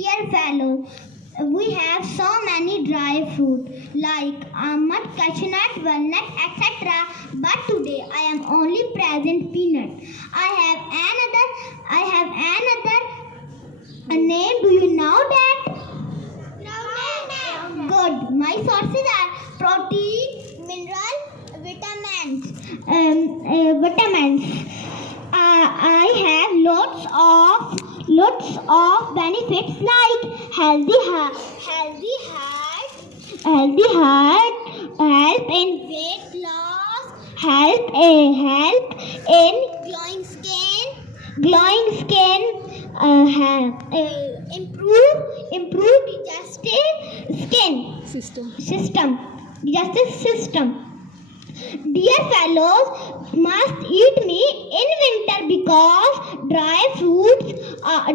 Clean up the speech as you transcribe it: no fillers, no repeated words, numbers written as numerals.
Dear fellow, we have so many dry fruit like almond, cashewnut, walnut, etc. But today I am only present peanut. I have another name. Do you know that? No. Good. My sources are protein, mineral, vitamins. Vitamins. I have lots of benefits like healthy heart, help in weight loss, help in glowing skin, improve digestive system. Dear fellows, must eat me in winter because dry fruits are